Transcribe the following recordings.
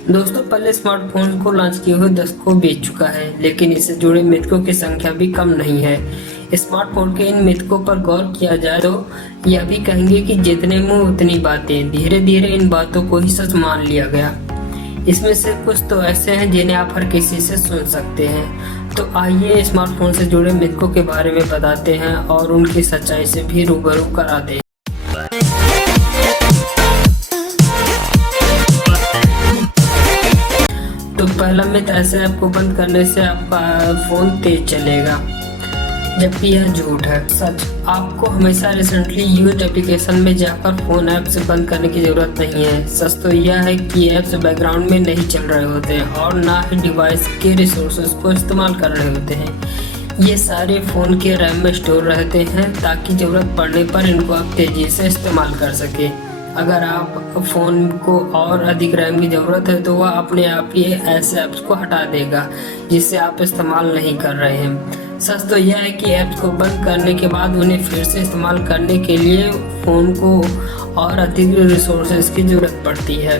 दोस्तों, पहले स्मार्टफोन को लॉन्च किए हुए दशकों बीत चुका है, लेकिन इससे जुड़े मिथकों की संख्या भी कम नहीं है। स्मार्टफोन के इन मिथकों पर गौर किया जाए तो यह भी कहेंगे कि जितने मुंह उतनी बातें। धीरे धीरे इन बातों को ही सच मान लिया गया। इसमें से कुछ तो ऐसे हैं जिन्हें आप हर किसी से सुन सकते हैं। तो आइए स्मार्टफोन से जुड़े मिथकों के बारे में बताते हैं और उनकी सच्चाई से भी रूबरू कराते हैं। तो पहला मिथ, ऐसे ऐप को बंद करने से आपका फोन तेज चलेगा, जबकि यह झूठ है। सच, आपको हमेशा रिसेंटली यूज्ड एप्लीकेशन में जाकर फोन ऐप से बंद करने की जरूरत नहीं है। सच तो यह है कि ऐप्स बैकग्राउंड में नहीं चल रहे होते हैं और ना ही डिवाइस के रिसोर्सेज को इस्तेमाल कर रहे होते हैं। ये सारे फ़ोन के रैम में स्टोर रहते हैं ताकि ज़रूरत पड़ने पर इनको आप तेज़ी से इस्तेमाल कर सके। अगर आप फ़ोन को और अधिक रैम की ज़रूरत है तो वह अपने आप ही ऐसे ऐप्स को हटा देगा जिसे आप इस्तेमाल नहीं कर रहे हैं। सच तो यह है कि ऐप्स को बंद करने के बाद उन्हें फिर से इस्तेमाल करने के लिए फ़ोन को और अधिक रिसोर्सेज की ज़रूरत पड़ती है।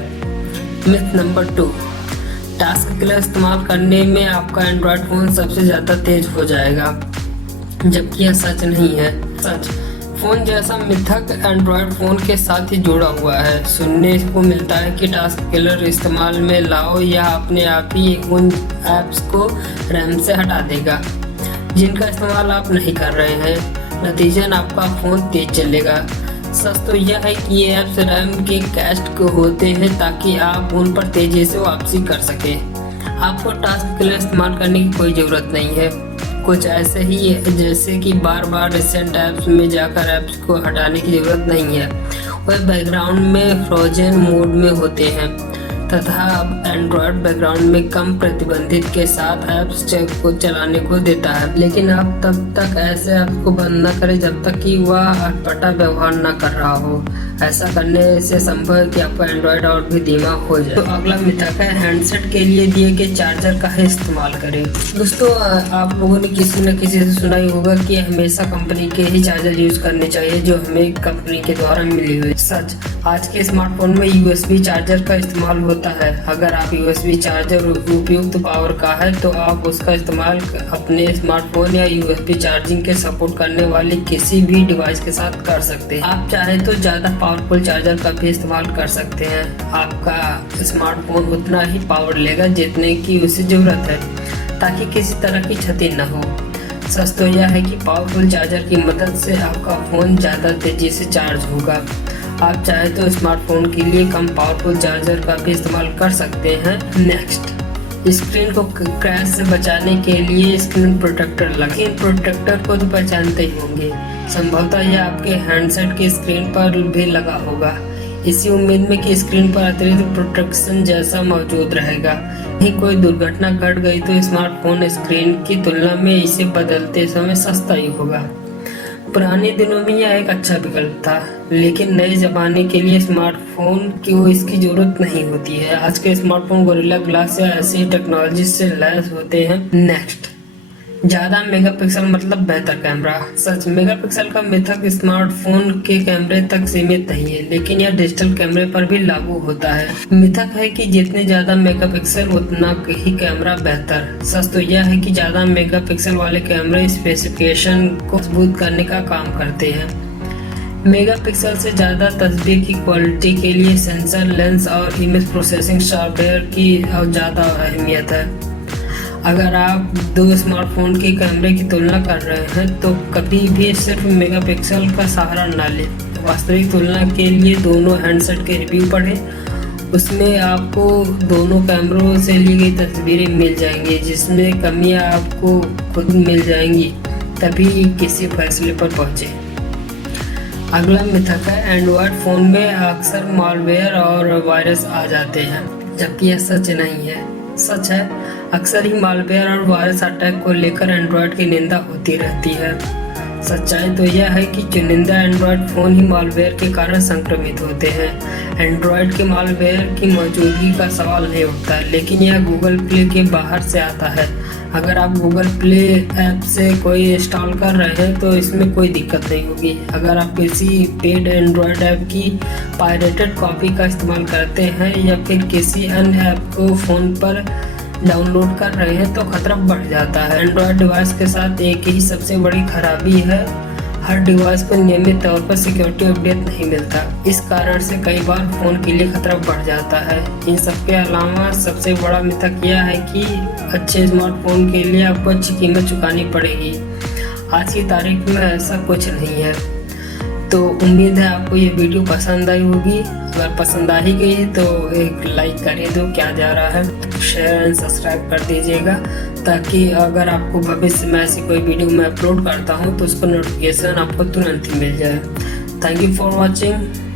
मिथ नंबर 2, टास्क के लिए इस्तेमाल करने में आपका एंड्रॉयड फ़ोन सबसे ज़्यादा तेज हो जाएगा, जबकि यह सच नहीं है। सच, फ़ोन जैसा मिथक एंड्रॉयड फ़ोन के साथ ही जुड़ा हुआ है। सुनने को मिलता है कि टास्क किलर इस्तेमाल में लाओ या अपने आप ही उन ऐप्स को रैम से हटा देगा जिनका इस्तेमाल आप नहीं कर रहे हैं। नतीजन आपका फ़ोन तेज चलेगा। सच तो यह है कि ये ऐप्स रैम के कैस्ट होते हैं ताकि आप उन पर तेज़ी से वापसी कर सकें। आपको टास्क के लिए इस्तेमाल करने की कोई ज़रूरत नहीं है। कुछ ऐसे ही है जैसे कि बार बार रिसेंट ऐप्स में जाकर ऐप्स को हटाने की ज़रूरत नहीं है। वह बैकग्राउंड में फ्रोजन मोड में होते हैं तथा एंड्रॉयड बैकग्राउंड में कम प्रतिबंधित के साथ ऐप्स को चलाने को देता है। लेकिन आप तब तक ऐसे ऐप्स को बंद न करें जब तक कि वह अटपटा व्यवहार न कर रहा हो। ऐसा करने से संभव है कि आपका एंड्रॉयड और भी धीमा हो जाए। तो अगला मिथक है, हैंडसेट के लिए दिए गए चार्जर का ही इस्तेमाल करें। दोस्तों, आप लोगों ने किसी न किसी से सुना ही होगा कि हमेशा कंपनी के ही चार्जर यूज करने चाहिए जो हमें कंपनी के द्वारा मिली हुई। सच, आज के स्मार्टफोन में यूएसबी चार्जर का इस्तेमाल होता है। अगर आप यूएसबी चार्जर उपयुक्त पावर का है तो आप उसका इस्तेमाल अपने स्मार्टफोन या यूएसबी चार्जिंग के सपोर्ट करने वाले किसी भी डिवाइस के साथ कर सकते हैं। आप चाहे तो ज़्यादा पावरफुल चार्जर का भी इस्तेमाल कर सकते हैं। आपका स्मार्टफोन उतना ही पावर लेगा जितने की उसे ज़रूरत है ताकि किसी तरह की क्षति न हो। सच तो यह है कि पावरफुल चार्जर की मदद से आपका फ़ोन ज़्यादा तेज़ी से चार्ज होगा। आप चाहे तो स्मार्टफोन के लिए कम पावरफुल चार्जर का भी इस्तेमाल कर सकते हैं। नेक्स्ट, स्क्रीन को क्रैश से बचाने के लिए स्क्रीन प्रोटेक्टर लगे। इन प्रोटेक्टर को तो पहचानते ही होंगे, संभवतः यह आपके हैंडसेट की स्क्रीन पर भी लगा होगा, इसी उम्मीद में कि स्क्रीन पर अतिरिक्त प्रोटेक्शन जैसा मौजूद रहेगा। नहीं कोई दुर्घटना घट गई तो स्मार्टफोन स्क्रीन की तुलना में इसे बदलते समय सस्ता ही होगा। पुराने दिनों में यह एक अच्छा विकल्प था, लेकिन नए ज़माने के लिए स्मार्टफोन को इसकी ज़रूरत नहीं होती है। आज के स्मार्टफोन गोरिल्ला ग्लास या ऐसी टेक्नोलॉजी से लैस होते हैं। नेक्स्ट, ज़्यादा मेगापिक्सल मतलब बेहतर कैमरा। सच, मेगापिक्सल का मिथक स्मार्टफोन के कैमरे तक सीमित नहीं है, लेकिन यह डिजिटल कैमरे पर भी लागू होता है। मिथक है कि जितने ज़्यादा मेगापिक्सल उतना ही कैमरा बेहतर। सच तो यह है कि ज़्यादा मेगापिक्सल वाले कैमरे स्पेसिफिकेशन को मजबूत करने का काम करते हैं। मेगापिक्सल से ज़्यादा तस्वीर की क्वालिटी के लिए सेंसर, लेंस और इमेज प्रोसेसिंग सॉफ्टवेयर की ज़्यादा अहमियत है। अगर आप दो स्मार्टफोन के कैमरे की तुलना कर रहे हैं तो कभी भी सिर्फ मेगापिक्सल का सहारा न लें। वास्तविक तुलना के लिए दोनों हैंडसेट के रिव्यू पढ़ें। उसमें आपको दोनों कैमरों से ली गई तस्वीरें मिल जाएंगी, जिसमें कमियां आपको खुद मिल जाएंगी, तभी किसी फैसले पर पहुँचे। अगला मिथक है, एंड्रॉयड फ़ोन में अक्सर मालवेयर और वायरस आ जाते हैं, जबकि यह सच नहीं है। सच है, अक्सर ही मालवेयर और वायरस अटैक को लेकर एंड्रॉयड की निंदा होती रहती है। सच्चाई तो यह है कि चुनिंदा एंड्रॉयड फ़ोन ही मालवेयर के कारण संक्रमित होते हैं। एंड्रॉयड के मालवेयर की मौजूदगी का सवाल नहीं उठता, लेकिन यह गूगल प्ले के बाहर से आता है। अगर आप गूगल प्ले ऐप से कोई इंस्टॉल कर रहे हैं तो इसमें कोई दिक्कत नहीं होगी। अगर आप किसी पेड एंड्रॉयड ऐप की पायरेटेड कॉपी का इस्तेमाल करते हैं या फिर किसी अन्य ऐप को फ़ोन पर डाउनलोड कर रहे हैं तो खतरा बढ़ जाता है। एंड्रॉयड डिवाइस के साथ एक ही सबसे बड़ी खराबी है, हर डिवाइस पर नियमित तौर पर सिक्योरिटी अपडेट नहीं मिलता। इस कारण से कई बार फ़ोन के लिए खतरा बढ़ जाता है। इन सब के अलावा सबसे बड़ा मिथक यह है कि अच्छे स्मार्टफोन के लिए आपको अच्छी कीमत चुकानी पड़ेगी। आज की तारीख में ऐसा कुछ नहीं है। तो उम्मीद है आपको ये वीडियो पसंद आई होगी। अगर पसंद आ ही गई तो एक लाइक कर दो, क्या जा रहा है, शेयर एंड सब्सक्राइब कर दीजिएगा, ताकि अगर आपको भविष्य में ऐसी कोई वीडियो मैं अपलोड करता हूँ तो उसका नोटिफिकेशन आपको तुरंत ही मिल जाए। Thank you for watching.